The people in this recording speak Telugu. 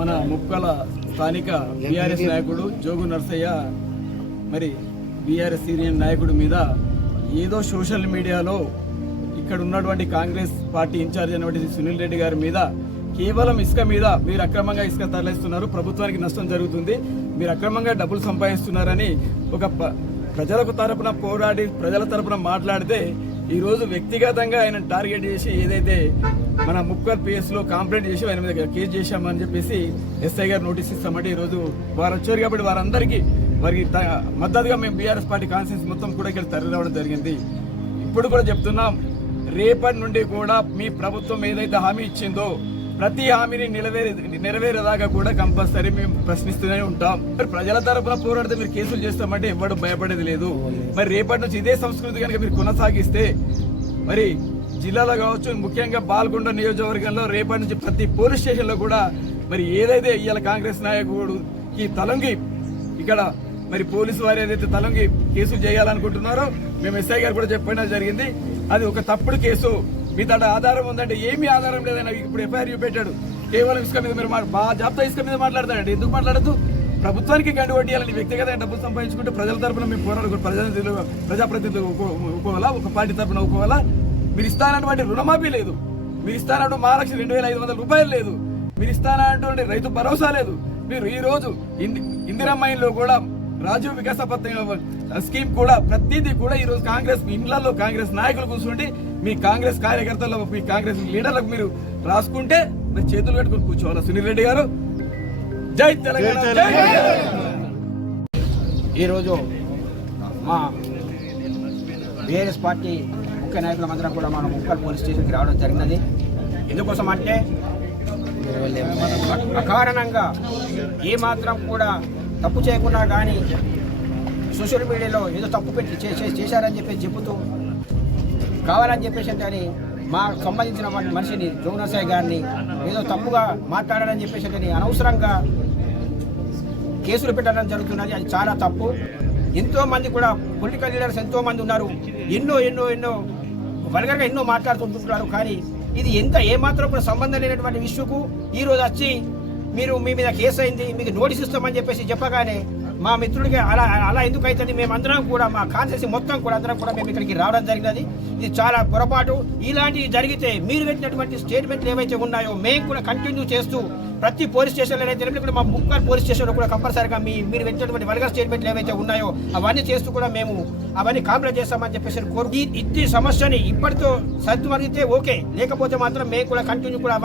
మన ముక్కల స్థానిక బీఆర్ఎస్ నాయకుడు జోగు నర్సయ్య మరి బీఆర్ఎస్ సీనియర్ నాయకుడి మీద ఏదో సోషల్ మీడియాలో ఇక్కడ ఉన్నటువంటి కాంగ్రెస్ పార్టీ ఇన్ఛార్జ్ అయినటువంటి సునీల్ రెడ్డి గారి మీద కేవలం ఇసుక మీద మీరు అక్రమంగా ఇసుక తరలిస్తున్నారు, ప్రభుత్వానికి నష్టం జరుగుతుంది, మీరు అక్రమంగా డబ్బులు సంపాదిస్తున్నారని ఒక ప్రజలకు తరపున పోరాడి ప్రజల తరపున మాట్లాడితే ఈరోజు వ్యక్తిగతంగా ఆయన టార్గెట్ చేసి ఏదైతే మన ముక్కల్ పిఎస్లో కంప్లైంట్ చేసి ఆయన మీద కేసు చేశామని చెప్పేసి ఎస్ఐ గారు నోటీస్ ఇస్తామంటే ఈరోజు వారు వచ్చారు కాబట్టి వారందరికీ వారికి మద్దతుగా మేము బీఆర్ఎస్ పార్టీ కాన్ఫరెన్స్ మొత్తం కూడా ఇక్కడ తరలి రావడం జరిగింది. ఇప్పుడు కూడా చెప్తున్నాం, రేపటి నుండి కూడా మీ ప్రభుత్వం ఏదైతే హామీ ఇచ్చిందో ప్రతి హామీని నెరవేరేదాకా కూడా కంపల్సరీ మేము ప్రశ్నిస్తూనే ఉంటాం. ప్రజల తరపున పోరాడితే మీరు కేసులు చేస్తామంటే ఎవరు భయపడేది లేదు. మరి రేపటి నుంచి ఇదే సంస్కృతి కనుక మీరు కొనసాగిస్తే మరి జిల్లాలో కావచ్చు, ముఖ్యంగా బాల్కొండ నియోజకవర్గంలో రేపటి నుంచి ప్రతి పోలీస్ స్టేషన్లో కూడా మరి ఏదైతే ఇవాళ కాంగ్రెస్ నాయకుడికి తలంగి ఇక్కడ మరి పోలీసు వారు ఏదైతే తలంగి కేసులు చేయాలనుకుంటున్నారో మేము ఎస్ఐ గారు కూడా చెప్పడం జరిగింది. అది ఒక తప్పుడు కేసు, మీ దాంట్లో ఆధారం ఉందంటే ఏమీ ఆధారం లేదని ఇప్పుడు ఎఫ్ఐఆర్ చూపెట్టాడు. కేవలం ఇసుక మీద మీరు జాబ్తా ఇసుక మీద మాట్లాడతారండి. ఎందుకు మాట్లాడద్దు? ప్రభుత్వానికి గండి కొట్టియాలని వ్యక్తిగతంగా డబ్బులు సంపాదించుకుంటే ప్రజల తరపున మేము పోరాడు ప్రజాప్రతినిధులు ఒప్పుకోవాలా, ఒక పార్టీ తరపున ఒప్పుకోవాలా? మీరు ఇస్తానటువంటి రుణమాఫీ లేదు, మీరు ఇస్తానంటూ మహాలక్ష్మి 2500 రూపాయలు లేదు, మీరు ఇస్తానంటే రైతు భరోసా లేదు. మీరు ఈ రోజు ఇందిరమ్మైన్లో కూడా రాజీవ్ వికాస స్కీమ్ కూడా ప్రతిదీ కూడా ఈ రోజు కాంగ్రెస్ ఇండ్లలో కాంగ్రెస్ నాయకులు కూర్చుండి మీ కాంగ్రెస్ కార్యకర్తలు మీ కాంగ్రెస్ లీడర్లకు మీరు రాసుకుంటే మీరు చేతులు కట్టుకుని కూర్చోవాలి. సునీల్ రెడ్డి గారు జై తెలంగాణ. ఈరోజు మా బీఆర్ఎస్ పార్టీ ముఖ్య నాయకులందరం కూడా మనం ముక్కల్ పోలీస్ స్టేషన్కి రావడం జరిగినది. ఎందుకోసం అంటే అకారణంగా ఏమాత్రం కూడా తప్పు చేయకుండా కానీ సోషల్ మీడియాలో ఏదో తప్పు పెట్టి చేశారని చెప్పేసి చెబుతూ కావాలని చెప్పేసి అంటే మాకు సంబంధించిన మనిషిని జోగు నర్సయ్య గారిని ఏదో తప్పుగా మాట్లాడాలని చెప్పేసి అంటే అనవసరంగా కేసులు పెట్టడం జరుగుతున్నది. అది చాలా తప్పు. ఎంతోమంది కూడా పొలిటికల్ లీడర్స్ ఎంతోమంది ఉన్నారు, ఎన్నో ఎన్నో ఎన్నో వల్గర్గా ఎన్నో మాట్లాడుతుంటున్నారు. కానీ ఇది ఏమాత్రం కూడా సంబంధం లేనటువంటి ఇష్యూకు ఈరోజు వచ్చి మీరు మీ మీద కేసు అయింది, మీకు నోటీస్ ఇస్తామని చెప్పేసి చెప్పగానే మా మిత్రుడికి అలా ఎందుకు అవుతుంది? మేమందరం కూడా మా కాన్స్టిట్యూన్సీ మొత్తం కూడా అందరం కూడా మేము ఇక్కడికి రావడం జరిగినది. ఇది చాలా పొరపాటు. ఇలాంటివి జరిగితే మీరు పెట్టినటువంటి స్టేట్మెంట్లు ఏవైతే ఉన్నాయో మేము కూడా కంటిన్యూ చేస్తూ ప్రతి పోలీస్ స్టేషన్లో అయితే కూడా మా ముక్కల్ పోలీస్ స్టేషన్లో కూడా కంపల్సరీగా మీరు పెట్టినటువంటి వల్గర్ స్టేట్మెంట్లు ఏవైతే ఉన్నాయో అవన్నీ చేస్తూ కూడా మేము అవన్నీ కాంప్లైంట్ చేస్తామని చెప్పేసి కోరు. ఈ సమస్యని ఇప్పటితో సర్దుమరిగితే ఓకే, లేకపోతే మాత్రం మేము కూడా కంటిన్యూ కూడా